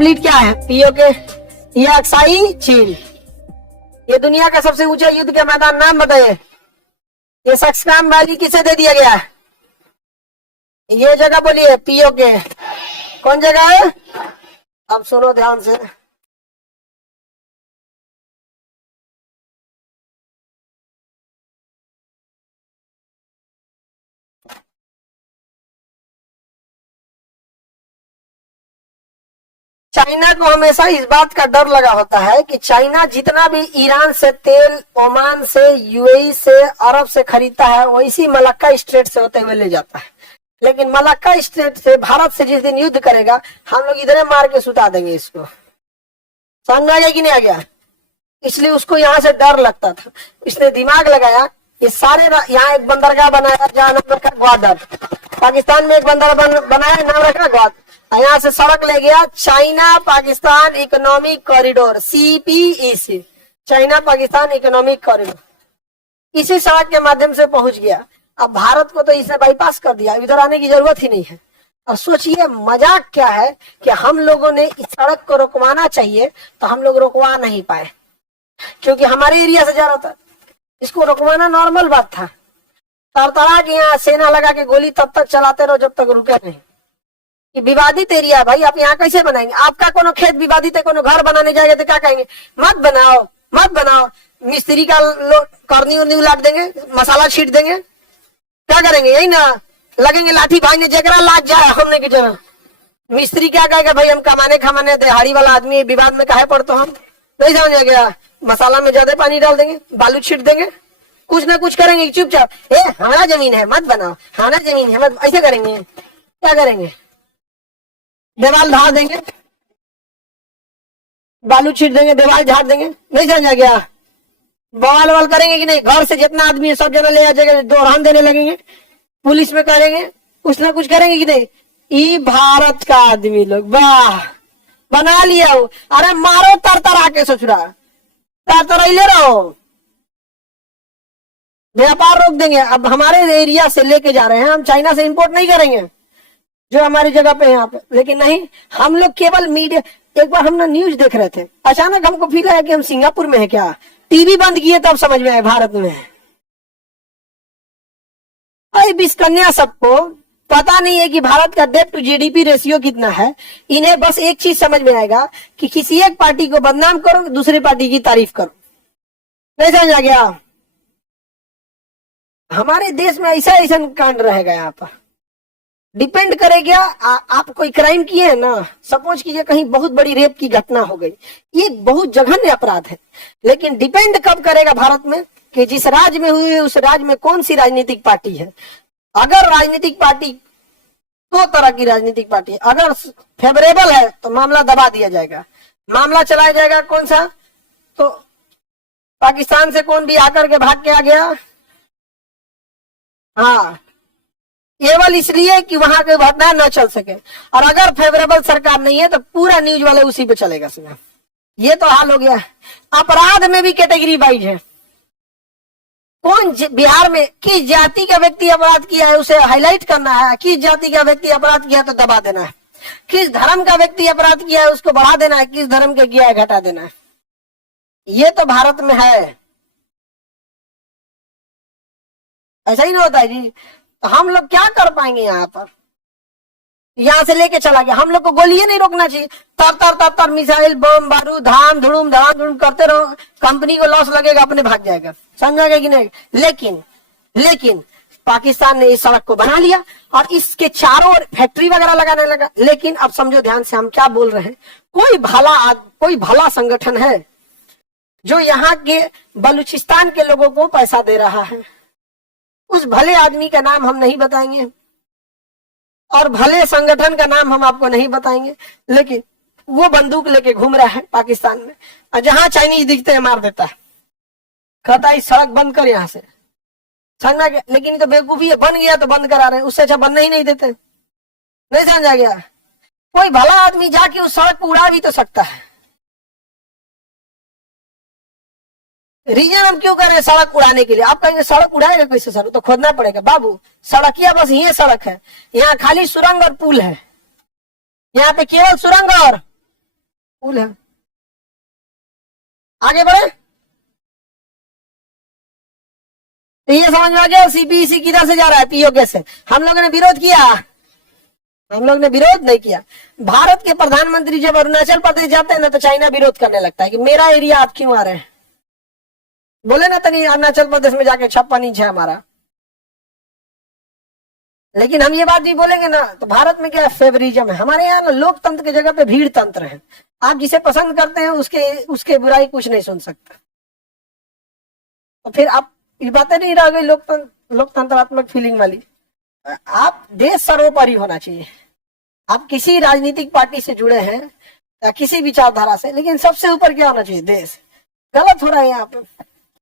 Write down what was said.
Complete क्या है? PoK या अक्साई चीन। ये दुनिया का सबसे ऊंचा युद्ध के मैदान नाम बताइए। ये शख्स का नाम बाजी किसे दे दिया गया है? ये जगह बोलिए पीओके। कौन जगह है? अब सुनो ध्यान से। चाइना को हमेशा इस बात का डर लगा होता है कि चाइना जितना भी ईरान से तेल, ओमान से, यूएई से, अरब से खरीदता है वो इसी मलक्का स्ट्रेट से होते हुए ले जाता है। लेकिन मलक्का स्ट्रेट से भारत से जिस दिन युद्ध करेगा हम लोग इधर मार के सुता देंगे इसको। समझ में आ गया कि नहीं आ गया? इसलिए उसको यहाँ से डर लगता था। इसने दिमाग लगाया, ये सारे यहाँ एक बंदरगाह बनाया जहाँ नाम रखा ग्वादर। पाकिस्तान में एक बंदरगाह बनाया, नाम रखा ग्वादर। यहाँ से सड़क ले गया China Pakistan economic corridor, CPEC, China Pakistan economic corridor. इसी सड़क के माध्यम से पहुंच गया। अब भारत को तो इसने बाईपास कर दिया, इधर आने की जरूरत ही नहीं है। और सोचिए मजाक क्या है कि हम लोगों ने इस सड़क को रोकवाना चाहिए तो हम लोग रोकवा नहीं पाए, क्योंकि हमारे एरिया से जा रहा था। इसको रोकवाना नॉर्मल बात था। तरतरा के यहाँ सेना लगा के गोली तब तक चलाते रहो जब तक रुके नहीं। कि विवादित एरिया है भाई, आप यहाँ कैसे बनाएंगे? आपका कोनो खेत विवादित है, कोनो घर बनाने जाएंगे तो क्या कहेंगे? मत बनाओ मत बनाओ। मिस्त्री का करनी उर्नी उलाट देंगे, मसाला छीट देंगे, क्या करेंगे? यही ना लगेंगे लाठी भाई ने जगरा लाग जाए हमने की जगह। मिस्त्री क्या कहेगा? भाई हम कमाने खमाने दिहाड़ी वाला आदमी, विवाद में काहे पड़ते हम? नहीं समझ गया? मसाला में ज्यादा पानी डाल देंगे, बालू छीट देंगे, कुछ ना कुछ करेंगे चुपचाप। हमारा जमीन है मत बनाओ, हमारा जमीन है मत, ऐसे करेंगे। क्या करेंगे? दीवार झाड़ देंगे, बालू छीट देंगे, दीवार झाड़ देंगे। नहीं समझा गया? बवाल बवाल करेंगे कि नहीं? घर से जितना आदमी है सब जना ले आ जाएगा, दोहरान देने लगेंगे, पुलिस में करेंगे, कुछ ना कुछ करेंगे कि नहीं? ये भारत का आदमी लोग वाह बना लिया हो। अरे मारो तरतरा के ससुरा, तरतरैले रहो, व्यापार रोक देंगे। अब हमारे एरिया से लेके जा रहे हैं, हम चाइना से इंपोर्ट नहीं करेंगे जो हमारी जगह पे है यहाँ पे। लेकिन नहीं, हम लोग केवल मीडिया। एक बार हम ना न्यूज देख रहे थे, अचानक हमको फील आया कि हम सिंगापुर में है क्या। टीवी बंद किए तब समझ में आया भारत में है। अरे बिस्कन्या सबको पता नहीं है कि भारत का डेट टू GDP रेशियो कितना है। इन्हें बस एक चीज समझ में आएगा कि किसी एक पार्टी को बदनाम करो, दूसरी पार्टी की तारीफ करो। नहीं समझ आ गया? हमारे देश में ऐसा ऐसा कांड रहेगा। यहाँ पर डिपेंड करेगा आप कोई क्राइम किए हैं ना, सपोज कीजिए कहीं बहुत बड़ी रेप की घटना हो गई, ये बहुत जघन्य अपराध है। लेकिन डिपेंड कब करेगा भारत में कि जिस राज्य में हुई उस राज्य में कौन सी राजनीतिक पार्टी है। अगर राजनीतिक पार्टी, दो तरह की राजनीतिक पार्टी, अगर फेवरेबल है तो मामला दबा दिया जाएगा, मामला चलाया जाएगा। कौन सा? तो पाकिस्तान से कौन भी आकर के भाग के आ गया, हाँ, केवल इसलिए कि वहां की घटना न चल सके। और अगर फेवरेबल सरकार नहीं है तो पूरा न्यूज वाले उसी पे चलेगा सुना। ये तो हाल हो गया। अपराध में भी कैटेगरी वाइज है। कौन बिहार में किस जाति का व्यक्ति अपराध किया है उसे हाईलाइट करना है, किस जाति का व्यक्ति अपराध किया है तो दबा देना है, किस धर्म का व्यक्ति अपराध किया है उसको बढ़ा देना है, किस धर्म के किया है घटा देना है। ये तो भारत में है। ऐसा ही नहीं होता है जी। तो हम लोग क्या कर पाएंगे? यहाँ पर यहाँ से लेके चला गया, हम लोग को गोलियां नहीं रोकना चाहिए। तर तर तर तर मिसाइल, बम, बारूद, धाम धुड़ूम करते रहो, कंपनी को लॉस लगेगा, अपने भाग जाएगा। समझा गया कि नहीं? लेकिन पाकिस्तान ने इस सड़क को बना लिया और इसके चारों ओर फैक्ट्री वगैरह लगाने लगा। लेकिन अब समझो ध्यान से हम क्या बोल रहे हैं। कोई भला संगठन है जो यहाँ के बलूचिस्तान के लोगों को पैसा दे रहा है। उस भले आदमी का नाम हम नहीं बताएंगे और भले संगठन का नाम हम आपको नहीं बताएंगे, लेकिन वो बंदूक लेके घूम रहा है पाकिस्तान में और जहां चाइनीज दिखते हैं मार देता है, कहता है सड़क बंद कर यहाँ से। समझना गया? लेकिन तो बेवकूफी है, बन गया तो बंद करा रहे हैं, उससे अच्छा बनने ही नहीं देते। नहीं समझा गया? कोई भला आदमी जाके उस सड़क को उड़ा भी तो सकता है। रीजन हम क्यों कर रहे हैं सड़क उड़ाने के लिए? आप कहेंगे सड़क उड़ाएगा कैसे सर? तो खोदना पड़ेगा। बाबू सड़किया बस ये सड़क है, यहाँ खाली सुरंग और पुल है। यहाँ पे केवल सुरंग और कूल है। आगे बढ़े, तो ये समझ में आ गया सीपीसी किधर से जा रहा है, पीओके से। हम लोगों ने विरोध किया, हम लोग ने विरोध नहीं किया। भारत के प्रधानमंत्री जब अरुणाचल प्रदेश जाते हैं ना तो चाइना विरोध करने लगता है कि मेरा एरिया आप क्यों आ रहे हैं। बोले ना तनी अरुणाचल प्रदेश में जाके 56 इंच है हमारा। लेकिन हम ये बात भी बोलेंगे ना तो भारत में क्या फेवरिज्म है। हमारे यहाँ ना लोकतंत्र की जगह पे भीड़ तंत्र है। आप जिसे पसंद करते हैं उसके बुराई कुछ नहीं सुन सकता। तो फिर आप ये बातें नहीं रह गई लोकतंत्रात्मक फीलिंग वाली। आप देश सर्वोपरि होना चाहिए। आप किसी राजनीतिक पार्टी से जुड़े हैं या किसी विचारधारा से, लेकिन सबसे ऊपर क्या होना चाहिए, देश। गलत हो रहा है यहाँ पे।